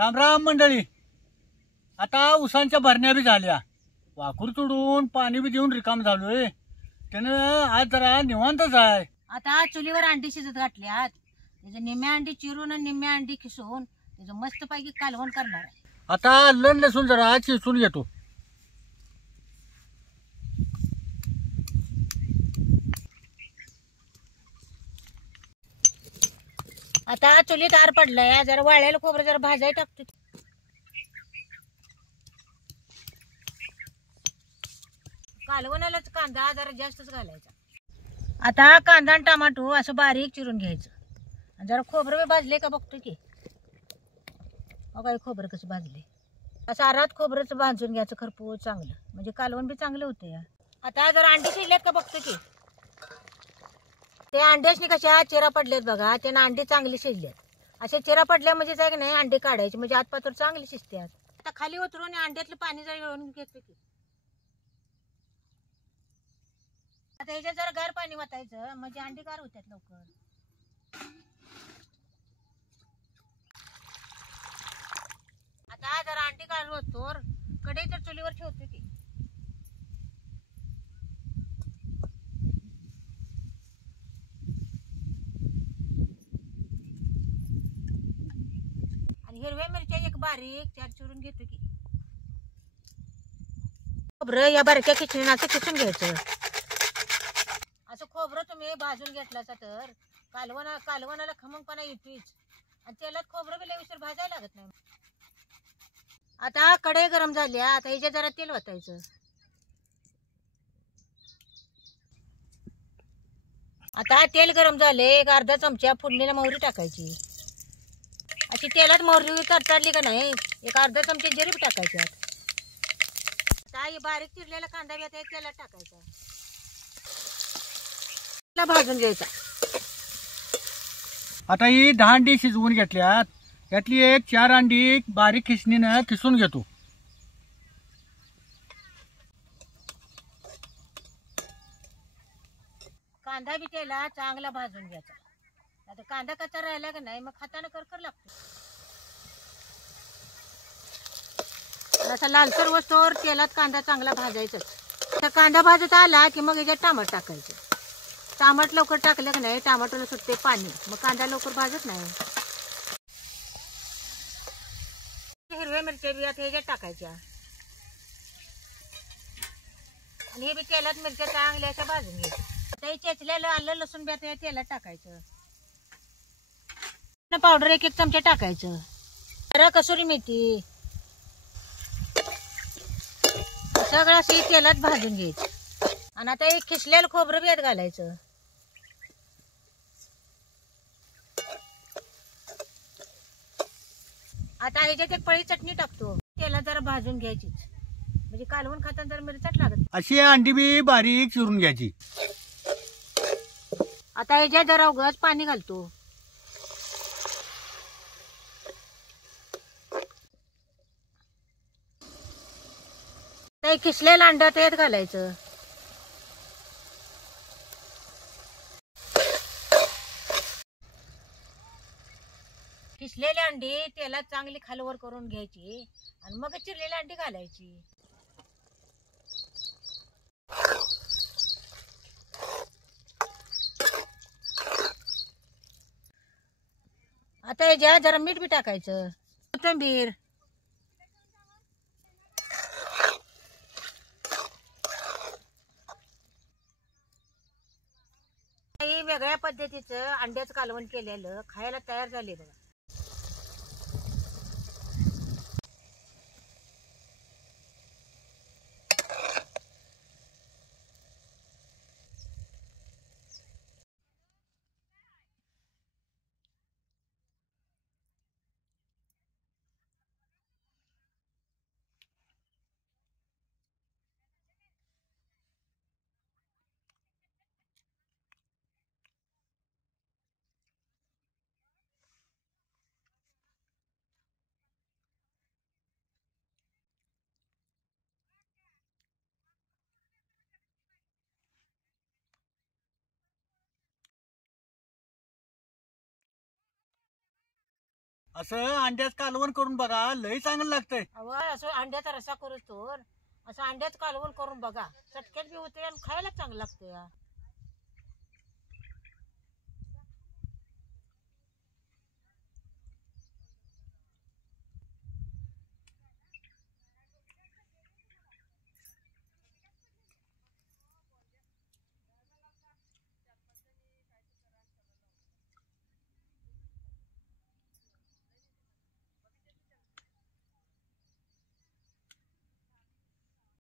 राम राम मंडळी. आता उसांच्या भरण्या बी झाल्या, वाकूर तोडून पाणी बी देऊन रिकाम झालोय. त्यानं आज जरा निवांतच आहे. आता चुलीवर अंडी शिजत घातल्यात, त्याच्या निम्म्या अंडी चिरून आणि निम्म्या अंडी खिसून त्याचं मस्त पैकी कालवण करणार आहे. आता आलं लसूण जरा चिचून घेतो. आता चुलीत आर पडलाय, जरा वाळलेलं खोबरं जरा भाजाय टाकतो. कालवणालाच कांदा जरा जास्तच घालायचा. आता कांदा आणि टमाटो असं बारीक चिरून घ्यायचं आणि जरा खोबरं बी भाजले का बघतो की. बघा खोबरं कसं भाजले. असं आरात खोबरंच भाजून घ्यायचं खरपूस चांगलं, म्हणजे कालवण बी चांगलं होतं. आता जरा अंडी शिजल्यात का बघतो की. ते अंड्याशनी कशा चिरा पडलेत बघा, त्यानं अंडी चांगली शिजल्यात. असे चिरा पडल्या म्हणजे काय की नाही, अंडी काढायची म्हणजे आतपातूर चांगली शिजतात. आता खाली उतरून अंड्यातलं पाणी जरा घेऊन घेतो की. आता ह्याच्यात जरा गार पाणी वाटायचं म्हणजे अंडी गार होत्यात लवकर. आता जरा अंडी काढून होतो, कढई तर चुलीवर ठेवतो की. आणि हिरव्या मिरच्या एक बारीक चार चिरून घेतो की. खोबरं या बारक्या खिचणीनं खिसून घ्यायचं. असं खोबरं तुम्ही भाजून घेतलासा तर कालवणाला खमंगपणा येतोच आणि तेलात खोबरं बी लय उशीर भाजायला लागत नाही. आता कढई गरम झाल्या, आता ह्याच्यात जरा तेल वतायचं. आता तेल गरम झाले, एक अर्धा चमचा फोडणीला मोहरी टाकायची. अशी तेलात मोहरी तडतडली का नाही, एक अर्धा चमचा जिरे बी टाकायचे. आता हे बारीक चिरलेला कांदा बी आता तेलात टाकायचा, भाजून घ्यायचा. आता ही 10 अंडी शिजवून घेतल्यात, यातली एक 4 अंडी बारीक खिसणीनं खिसून घेतो. कांदा बी तेला चांगला भाजून घ्यायचा. आता कांदा कच्चा राहिला का नाही मग खाताना करकर लागतो. असा लालसर वस्तूवर तेलात कांदा चांगला भाजायचा. कांदा भाजत आला की मग याच्यात टमाटर टाकायचं. टमाटर लवकर टाकलं का नाही टमाटोला सुटते पाणी, मग कांदा लवकर भाजत नाही. हिरव्या मिरच्या बी आता ह्याच्यात टाकायच्या आणि हे बी तेलात मिरच्या चांगल्या अशा भाजून घ्यायच्या. आता चेचलेलं आलं लसूण बी आता तेलात टाकायचं. पावडर एक चमचा टाकायचं. जरा कसुरी मेथी सगळं अशी तेलात भाजून घ्यायचं. आणि आता एक खिसलेलं खोबरं बी यात घालायचं. आता ह्याच्यात एक पळी चटणी टाकतो. तेलात जरा भाजून घ्यायचीच म्हणजे कालवण खाताना जरा मिरचट लागत. अशी अंडी बी बारीक चिरून घ्यायची. आता ह्याच्यात जरा उगाच पाणी घालतो. ते खिसलेलं अंडा त्यात घालायचं. खिसलेली अंडी तेलात चांगली खालवर करून घ्यायची आणि मग चिरलेली अंडी घालायची. आता ह्याच्यात जरा मीठ बी टाकायचं, कोथिंबीर. वेगळ्या पद्धतीचं अंड्याचं कालवण केलेलं खायला तयार झाले बघा. असं अंड्याच कालवण करून बघा, लय चांगलं लागतंय. अव असं अंड्याचा रसा करू तर असं अंड्याच कालवण करून बघा, चटक्यात बी होते आणि खायला चांगलं लागतं.